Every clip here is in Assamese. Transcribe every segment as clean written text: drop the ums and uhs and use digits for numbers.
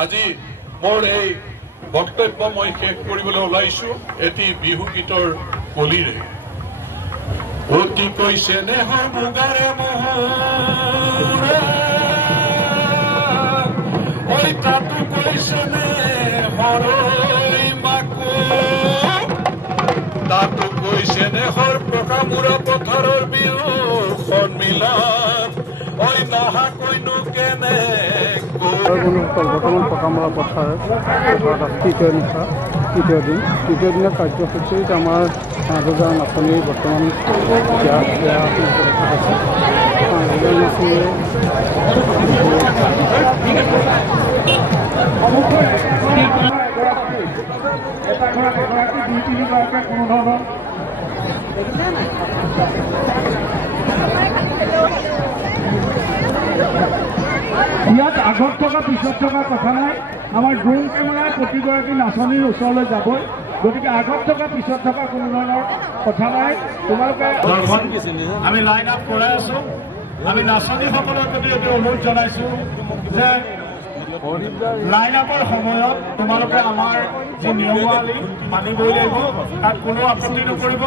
আজি মোৰ এই বক্তব্য মই শেষ কৰিবলৈ ওলাইছো এটি বিহু গীতৰ কলিৰে অতি কৈছে নেহৰ মুগাৰে মোহৰে ঐ তাতো কৈছে নেহৰৈ মাকো তাতো কৈছে নেহৰ প্ৰকামুৰা পথাৰৰ বিহু সন্মিলন ঐ নহা কৈনো কেনে বৰ্তমান পকামৰা পথাৰত তৃতীয় নিশা তৃতীয় দিনৰ কাৰ্যসূচীত আমাৰ ৫,০০০ নাচনী বৰ্তমান দেখা পাইছে। ৫,০০০ নাচনীয়ে ইয়াত আগত থকা পিছত থকা কথা নাই। আমাৰ ড্ৰোন কেমেৰাই প্ৰতিগৰাকী নাচনীৰ ওচৰলৈ যাবই, গতিকে আগত থকা পিছত থকা কোনো ধৰণৰ কথা নাই। তোমালোকে আমি লাইন আপ কৰাই আছো। আমি নাচনীসকলৰ প্ৰতি এটি অনুৰোধ জনাইছো যে লাইন আপৰ সময়ত তোমালোকে আমাৰ যি নিয়মাৱলী মানিবই লাগিব, তাত কোনো আপত্তি নকৰিব।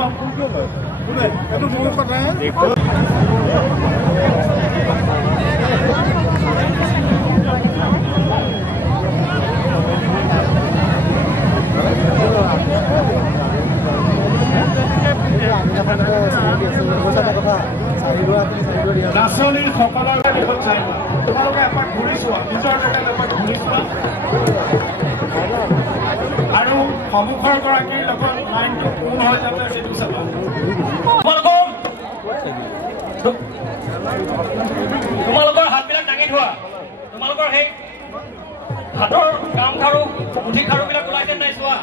নাচনীৰ সকলৰ দেশত চাইবা তোমালোকে এপাক ঘূৰি চোৱা, নিজৰ জেগাত এপাক ঘূৰি চোৱা আৰু সন্মুখৰ গৰাকীৰ লগত লাইনটো পূৰ্ণ হৈ যাতে সেইটো চাবা। তোমালোকৰ হাতবিলাক দাঙি থোৱা। তোমালোকৰ সেই হাতৰ কাম খাৰু পুঠি খাৰুবিলাক ওলাইছে নাই চোৱা।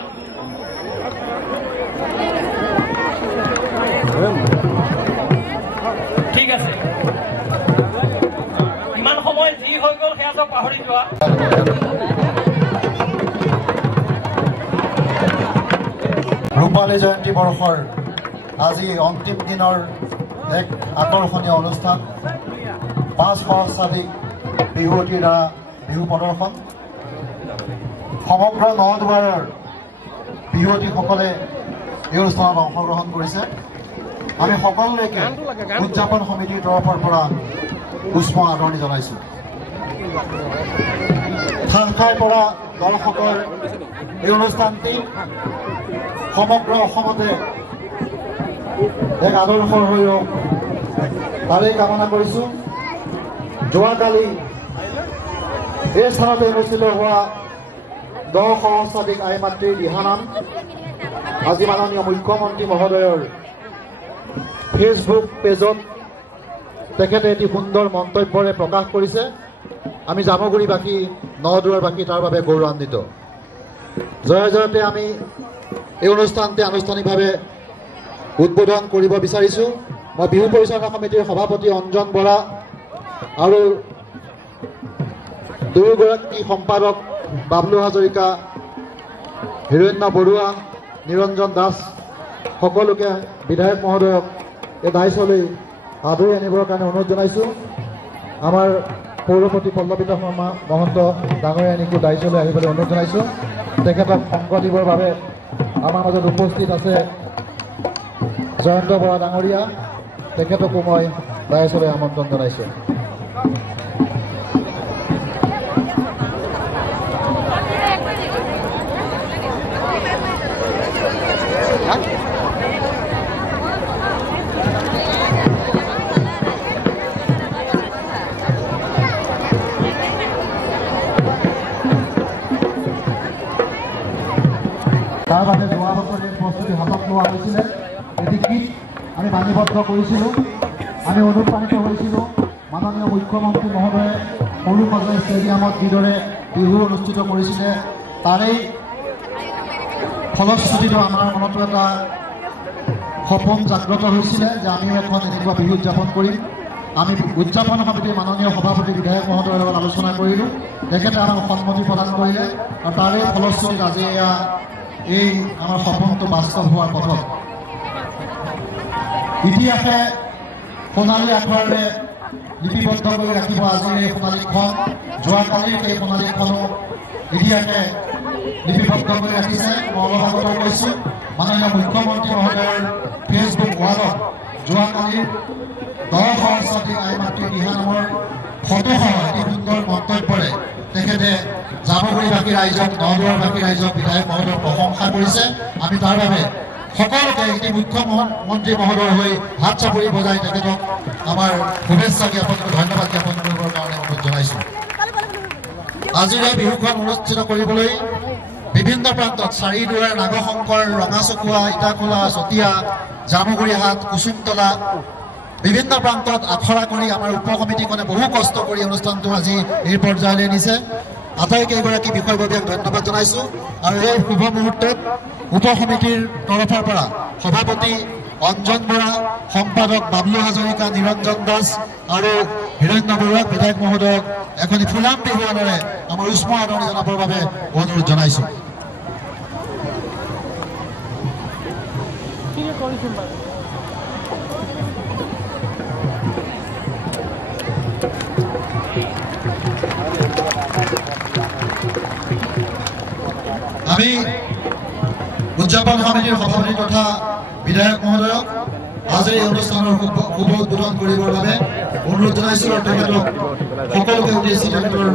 ঠিক আছে, ইমান সময় যি হৈ গ'ল সেয়া চব পাহৰি যোৱা। ৰূপালী জয়ন্তী বৰ্ষৰ আজি অন্তিম দিনৰ এক আকৰ্ষণীয় অনুষ্ঠান ৫ সহস্ৰাধিক বিহুৱতীৰ দ্বাৰা বিহু প্ৰদৰ্শন। সমগ্ৰ নদুৱাৰৰ বিহুৱতীসকলে এই অনুষ্ঠানত অংশগ্ৰহণ কৰিছে। আমি সকলোলৈকে উদযাপন সমিতিৰ তৰফৰ পৰা উষ্ম আদৰণি জনাইছো। ঠাই ঠাইৰ পৰা দৰ্শকৰ এই অনুষ্ঠানটি সমগ্ৰ অসমতে এক আদৰ্শৰ হৈ ৰওক তাৰেই কামনা কৰিছো। যোৱাকালি এই স্থানতে অনুষ্ঠিত হোৱা ১০ সহস্ৰাধিক আই মাতৃৰ দিহানাম আজি মাননীয় মুখ্যমন্ত্ৰী মহোদয়ৰ ফেচবুক পেজত তেখেতে এটি সুন্দৰ মন্তব্যৰে প্ৰকাশ কৰিছে। আমি জামুগুৰিবাসী নদুৱাৰবাসী তাৰ বাবে গৌৰৱান্বিত। জয়তে আমি এই অনুষ্ঠানটি আনুষ্ঠানিকভাৱে উদ্বোধন কৰিব বিচাৰিছোঁ। মই বিহু পৰিচালনা সমিতিৰ সভাপতি অঞ্জন বৰা আৰু দুয়োগৰাকী সম্পাদক বাবলু হাজৰিকা, হিৰণ্য বৰুৱা, নিৰঞ্জন দাস সকলোকে বিধায়ক মহোদয়ক এই দায়িত্বলৈ আদৰি আনিবৰ কাৰণে অনুৰোধ জনাইছোঁ। আমাৰ পৌৰপতি পল্লৱিতা শৰ্মা মহন্ত ডাঙৰীয়ানীকো দায়িত্বলৈ আহিবলৈ অনুৰোধ জনাইছোঁ। তেখেতক সংগ দিবৰ বাবে আমাৰ মাজত উপস্থিত আছে জয়ন্ত বৰা ডাঙৰীয়া, তেখেতকো মই দায়িত্বলৈ আমন্ত্ৰণ জনাইছোঁ। তাৰ বাবে যোৱা বছৰে প্ৰস্তুতি হাতত লোৱা হৈছিলে। এটি গীত আমি বাণীবদ্ধ কৰিছিলোঁ। আমি অনুপ্ৰাণিত হৈছিলোঁ মাননীয় মুখ্যমন্ত্ৰী মহোদয়ে সৰু সজাই ষ্টেডিয়ামত যিদৰে বিহু অনুষ্ঠিত কৰিছিলে তাৰেই ফলশ্ৰুতিটো আমাৰ মনতো এটা সপোন জাগ্ৰত হৈছিলে যে আমিও এখন এনেকুৱা বিহু উদযাপন কৰিম। আমি উদযাপন সমিতিৰ মাননীয় সভাপতি বিধায়ক মহোদয়ৰ লগত আলোচনা কৰিলোঁ। তেখেতে আমাক সন্মতি প্ৰদান কৰিলে আৰু তাৰেই ফলশ্ৰুতিত আজি এয়া এই আমাৰ সপোনটো বাস্তৱ হোৱাৰ পথত। ইতিহাসে সোণালী আখৰেৰে লিপিবদ্ধ কৰি ৰাখিব আজিৰ এই সোণালীখন। যোৱাকালিৰ এই সোণালীখনো ধুনীয়াকে লিপিবদ্ধ কৰি ৰাখিছে। মই অলপ আগতে কৈছোঁ মাননীয় মুখ্যমন্ত্ৰী মহোদয়ৰ ফেচবুক ৱালত যোৱাকালি 10 সৰস্বতী আই মাতৃ দিহা নামৰ ফটোসহ এটি সুন্দৰ মন্তব্যৰে তেখেতে জামুগুৰিবাসী ৰাইজক নলবাৰীবাসী ৰাইজক বিধায়ক মহোদয়ক প্ৰশংসা কৰিছে। আমি তাৰ বাবে সকলোকে এটি মুখ্যমন্ত্ৰী মহোদয় হৈ হাত চাপৰি বজাই তেখেতক আমাৰ শুভেচ্ছা জ্ঞাপন কৰি ধন্যবাদ জ্ঞাপন কৰিবৰ কাৰণে অনুৰোধ জনাইছোঁ। আজিৰ এই বিহুখন অনুষ্ঠিত কৰিবলৈ বিভিন্ন প্ৰান্তত চাৰিদুৱাৰ, নাগশংকৰ, ৰঙাচকুৱা, ইটাখোলা, চতিয়া, জামুগুৰিহাট, কুসুমতলা বিভিন্ন প্ৰান্তত আখৰা কৰি আমাৰ উপ কমিটিখনে বহু কষ্ট কৰি অনুষ্ঠানটো আজি এই পৰ্যায়লৈ নিছে। আটাইকেইগৰাকী বিষয়ববীয়াক ধন্যবাদ জনাইছোঁ। আৰু এই শুভ মুহূৰ্তত উপ সমিতিৰ তৰফৰ পৰা সভাপতি অঞ্জন বৰা, সম্পাদক বাবলু হাজৰিকা, নিৰঞ্জন দাস আৰু হিৰণ্য বৰুৱাক বিধায়ক মহোদয়ক এখনি ফুলাম বিহুৱানেৰে আমাৰ উষ্ম আদৰণি জনাবৰ বাবে অনুৰোধ জনাইছোঁ। আমি উদযাপন সমিতিৰ সভাপতি তথা বিধায়ক মহোদয়ক আজিৰ এই অনুষ্ঠানৰ শুভ উদ্বোধন কৰিবৰ বাবে অনুৰোধ জনাইছোঁ আৰু তেখেতক সকলোকে উদ্দেশ্যি তেখেতৰ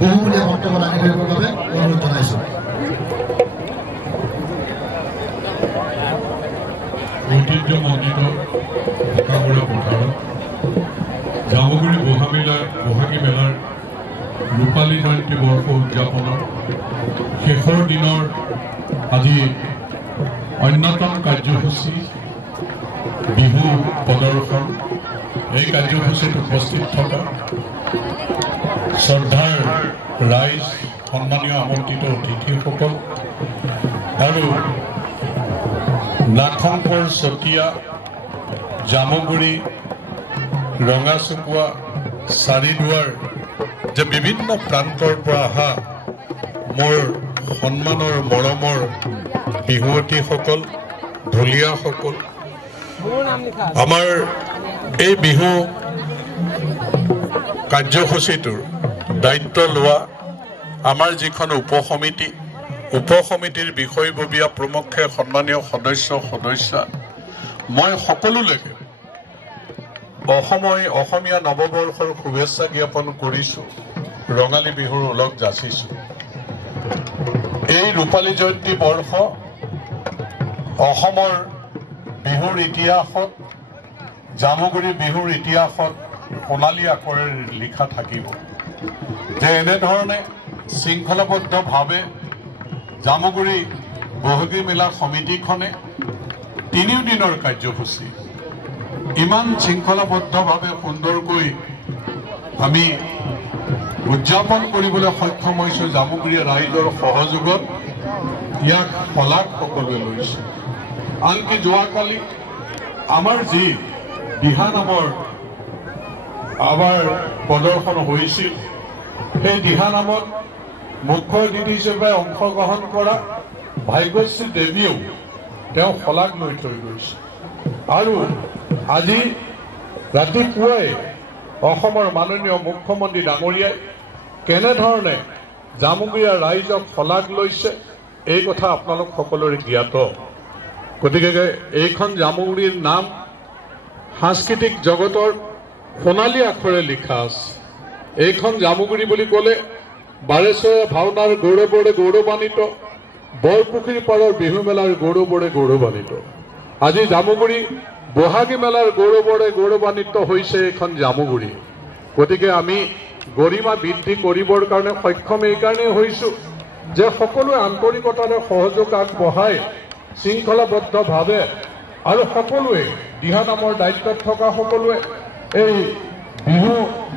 বহুমূলীয়া বক্তব্য দাঙি ধৰিবৰ বাবে অনুৰোধ জনাইছোঁ। ঐতিহ্যমণ্ডিত বোকামুৰা পথাৰত জামুগুৰি বহাগী মেলাৰ ৰূপালী জয়ন্তী বৰ্ষ উদযাপনৰ শেষৰ দিনৰ আজি অন্যতম কাৰ্যসূচী বিহু প্ৰদৰ্শন। এই কাৰ্যসূচীত উপস্থিত থকা শ্ৰদ্ধাৰ ৰাইজ, সন্মানীয় আমন্ত্ৰিত অতিথিসকল আৰু নাগশংকৰ, চতিয়া, জামুগুৰি, ৰঙাচুকুৱা, চাৰিদুৱাৰ যে বিভিন্ন প্ৰান্তৰ পৰা অহা মোৰ সন্মানৰ মৰমৰ বিহুৱতীসকল, ঢুলীয়াসকল, আমাৰ এই বিহু কাৰ্যসূচীটোৰ দায়িত্ব লোৱা আমাৰ যিখন উপসমিতিৰ বিষয়ববীয়া প্ৰমুখ্যে সন্মানীয় সদস্যা, মই সকলোলৈকে অসমীয়া নৱবৰ্ষৰ শুভেচ্ছা জ্ঞাপন কৰিছোঁ, ৰঙালী বিহুৰ ওলগ যাচিছোঁ। এই ৰূপালী জয়ন্তী বৰ্ষ অসমৰ বিহুৰ ইতিহাসত, জামুগুৰি বিহুৰ ইতিহাসত সোণালী আখৰেৰে লিখা থাকিব যে এনেধৰণে শৃংখলাবদ্ধভাৱে জামুগুৰি বহাগী মেলা সমিতিখনে 3 দিনৰ কাৰ্যসূচী ইমান শৃংখলাবদ্ধভাৱে সুন্দৰকৈ আমি উদযাপন কৰিবলৈ সক্ষম হৈছোঁ। জামুগুৰি ৰাইজৰ সহযোগত ইয়াক শলাগ সকলোৱে লৈছে। আনকি যোৱাকালি আমাৰ যি দিহা নামৰ আমাৰ প্ৰদৰ্শন হৈছিল, সেই দিহা নামত মুখ্য অতিথি হিচাপে অংশগ্ৰহণ কৰা ভাগ্যশ্ৰী দেৱীয়েও তেওঁ শলাগ লৈ থৈ গৈছে। আৰু আজি ৰাতিপুৱাই অসমৰ মাননীয় মুখ্যমন্ত্ৰী ডাঙৰীয়াই কেনেধৰণে জামুগুৰিয়া ৰাইজক শলাগ লৈছে এই কথা আপোনালোক সকলোৰে জ্ঞাত। গতিকে এইখন জামুগুৰিৰ নাম সাংস্কৃতিক জগতৰ সোণালী আখৰে লিখা আছে। এইখন জামুগুৰি বুলি ক'লে বাৰেচৰীয়া ভাওনাৰ গৌৰৱৰে গৌৰৱান্বিত, বৰপুখুৰী পাৰৰ বিহু মেলাৰ গৌৰৱৰে গৌৰৱান্বিত। আজি জামুগুৰি বহাগী মেলাৰ গৌৰৱৰে গৌৰৱান্বিত হৈছে এইখন জামুগুৰি। গতিকে আমি গৰিমা বৃদ্ধি কৰিবৰ কাৰণে সক্ষম এইকাৰণেই হৈছোঁ যে সকলোৱে আন্তৰিকতাৰে সহযোগ আগবঢ়াই শৃংখলাবদ্ধভাৱে আৰু সকলোৱে দিহা নামৰ দায়িত্বত থকা সকলোৱে এই বিহু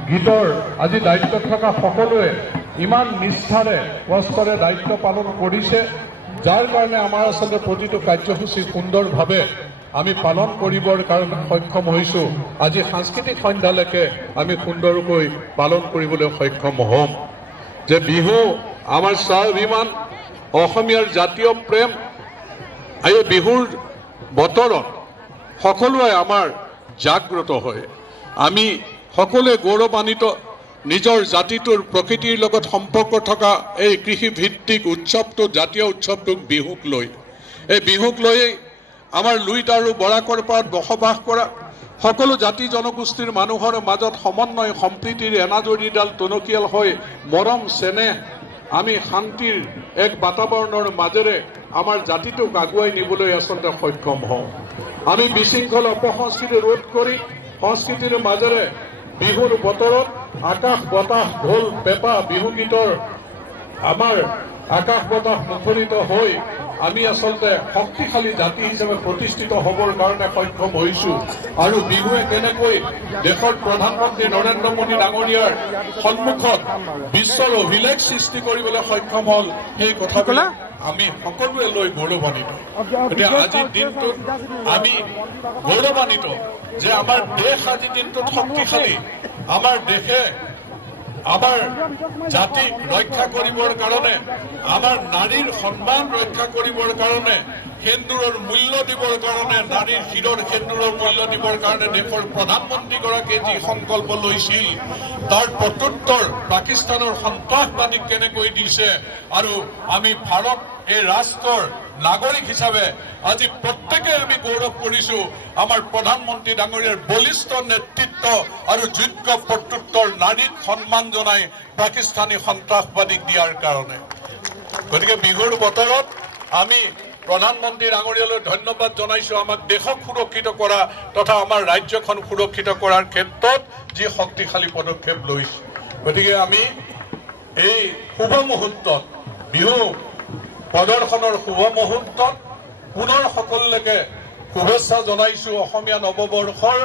গীতৰ আজি দায়িত্বত থকা সকলোৱে ইমান নিষ্ঠাৰে কষ্টৰে দায়িত্ব পালন কৰিছে, যাৰ কাৰণে আমাৰ আচলতে প্ৰতিটো কাৰ্যসূচী সুন্দৰভাৱে আমি পালন কৰিবৰ কাৰণে সক্ষম হৈছোঁ। আজি সাংস্কৃতিক সন্ধ্যালৈকে আমি সুন্দৰকৈ পালন কৰিবলৈ সক্ষম হ'ম। যে বিহু আমাৰ স্বাভিমান, অসমীয়াৰ জাতীয় প্ৰেম। এই বিহুৰ বতৰত সকলোৱে আমাৰ জাগ্ৰত হয়, আমি সকলোৱে গৌৰৱান্বিত নিজৰ জাতিটোৰ প্ৰকৃতিৰ লগত সম্পৰ্ক থকা এই কৃষিভিত্তিক উৎসৱটো জাতীয় উৎসৱটোক বিহুক লৈ এই বিহুক লৈ আমাৰ লুইত আৰু বৰাকৰ পাৰত বসবাস কৰা সকলো জাতি জনগোষ্ঠীৰ মানুহৰ মাজত সমন্বয় সম্প্ৰীতিৰ এনাজৰীডাল টনকিয়াল হৈ মৰম চেনেহ আমি শান্তিৰ এক বাতাবৰণৰ মাজেৰে আমাৰ জাতিটোক আগুৱাই নিবলৈ আচলতে সক্ষম হওঁ আমি বিশৃংখল অপসংস্কৃতি ৰোধ কৰি সংস্কৃতিৰ মাজেৰে বিহুৰ বতৰত আকাশ বতাহ ঢোল পেঁপা বিহু গীতৰ আমাৰ আকাশ বতাহ মুখৰিত হৈ আমি আচলতে শক্তিশালী জাতি হিচাপে প্ৰতিষ্ঠিত হ'বৰ কাৰণে সক্ষম হৈছো আৰু বিহুৱে কেনেকৈ দেশৰ প্ৰধানমন্ত্ৰী নৰেন্দ্ৰ মোদী ডাঙৰীয়াৰ সন্মুখত বিশ্বৰ অভিলেখ সৃষ্টি কৰিবলৈ সক্ষম হ'ল সেই কথাবিলাক আমি সকলোৱে লৈ গৌৰৱান্বিত এতিয়া আজিৰ দিনটোত আমি গৌৰৱান্বিত যে আমাৰ দেশ আজিৰ দিনটোত শক্তিশালী আমাৰ দেশে আমাৰ জাতিক ৰক্ষা কৰিবৰ কাৰণে আমাৰ নাৰীৰ সন্মান ৰক্ষা কৰিবৰ কাৰণে সেন্দুৰৰ মূল্য দিবৰ কাৰণে নাৰীৰ শিৰৰ সেন্দুৰৰ মূল্য দিবৰ কাৰণে দেশৰ প্ৰধানমন্ত্ৰীগৰাকীয়ে যি সংকল্প লৈছিল তাৰ প্ৰত্যুত্তৰ পাকিস্তানৰ সন্ত্ৰাসবাদীক কেনেকৈ দিছে আৰু আমি ভাৰত এই ৰাষ্ট্ৰৰ নাগৰিক হিচাপে আজি প্ৰত্যেকে আমি গৌৰৱ কৰিছো আমাৰ প্ৰধানমন্ত্ৰী ডাঙৰীয়াৰ বলিষ্ঠ নেতৃত্ব আৰু যোগ্য প্ৰত্যুত্তৰ নাৰীক সন্মান জনাই পাকিস্তানী সন্ত্ৰাসবাদীক দিয়াৰ কাৰণে গতিকে বিহুৰ বতৰত আমি প্ৰধানমন্ত্ৰী ডাঙৰীয়ালৈ ধন্যবাদ জনাইছো আমাক দেশক সুৰক্ষিত কৰা তথা আমাৰ ৰাজ্যখন সুৰক্ষিত কৰাৰ ক্ষেত্ৰত যি শক্তিশালী পদক্ষেপ লৈছে গতিকে আমি এই শুভ মুহূৰ্তত বিহু প্ৰদৰ্শনৰ শুভ মুহূৰ্তত পুনৰ সকলোকে শুভেচ্ছা জনাইছো অসমীয়া নৱবৰ্ষৰ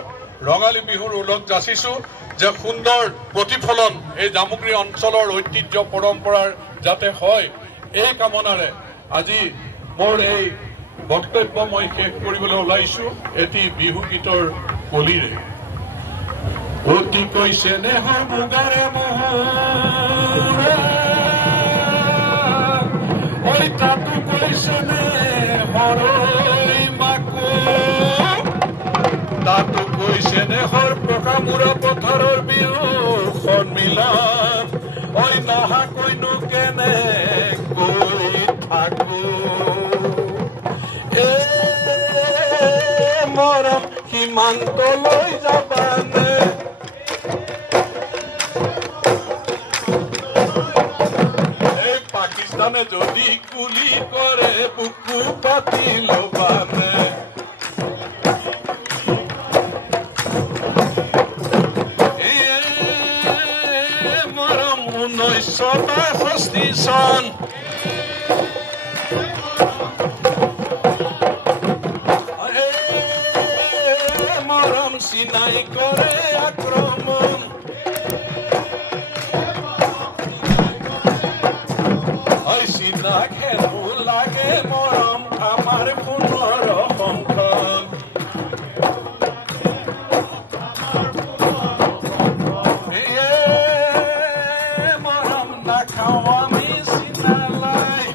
ৰঙালী বিহুৰ ওলগ যাচিছো যে সুন্দৰ প্ৰতিফলন এই জামুগুৰি অঞ্চলৰ ঐতিহ্য পৰম্পৰাৰ যাতে হয় এই কামনাৰে আজি মোৰ এই বক্তব্য মই শেষ কৰিবলৈ ওলাইছো এটি বিহু গীতৰ কলিৰে অতি কৈছে নেহৰ মুগাৰে মহৰে ঐ তাতো কৈছে নে হৰৈ মাকো তাতো কৈছে নেহৰ পকামূৰা পথাৰৰ বিহু সন্মিলন ঐ নহাকৈনো কেনে কৈ থাকো মৰম সীমান্তলৈ যাবানে এই পাকিস্তানে যদি গুলি কৰে বুকু পাতি লবানে মৰম 1962 চন চিনাই কৰে আক্ৰমণ চিনা খেলো লাগে মৰম আমাৰ পুনৰ অসমখন মৰম নাখাওঁ আমি চিনালাই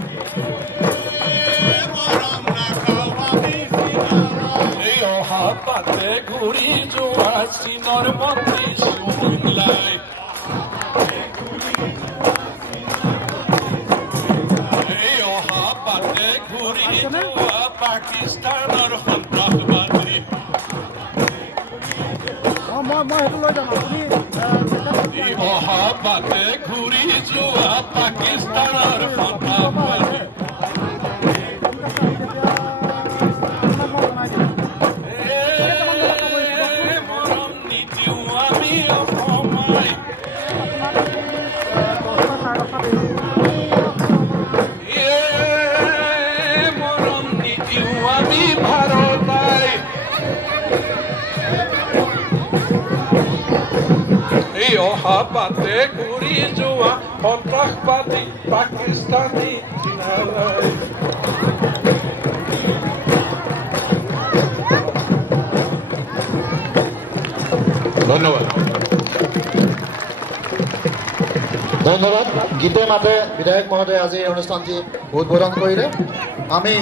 এই অহা পাতে ঘূৰি যোৱা চিনৰ মন্ত্ৰী শুনিলাই এই অহা পাতে ঘূৰি যোৱা পাকিস্তানৰ সন্ত্ৰাসবাদী এই অহা পাতে ঘূৰি যোৱা পাকিস্তানৰ সন্ত্ৰাসবাদী অহা পাতে ঘূৰি যোৱা সন্ত্ৰাসবাদী পাকিস্তানী ধন্যবাদ ধন্যবাদ গীতে মাতে বিধায়ক মহোদয়ে আজি এই অনুষ্ঠানটি উদ্বোধন কৰিলে আমি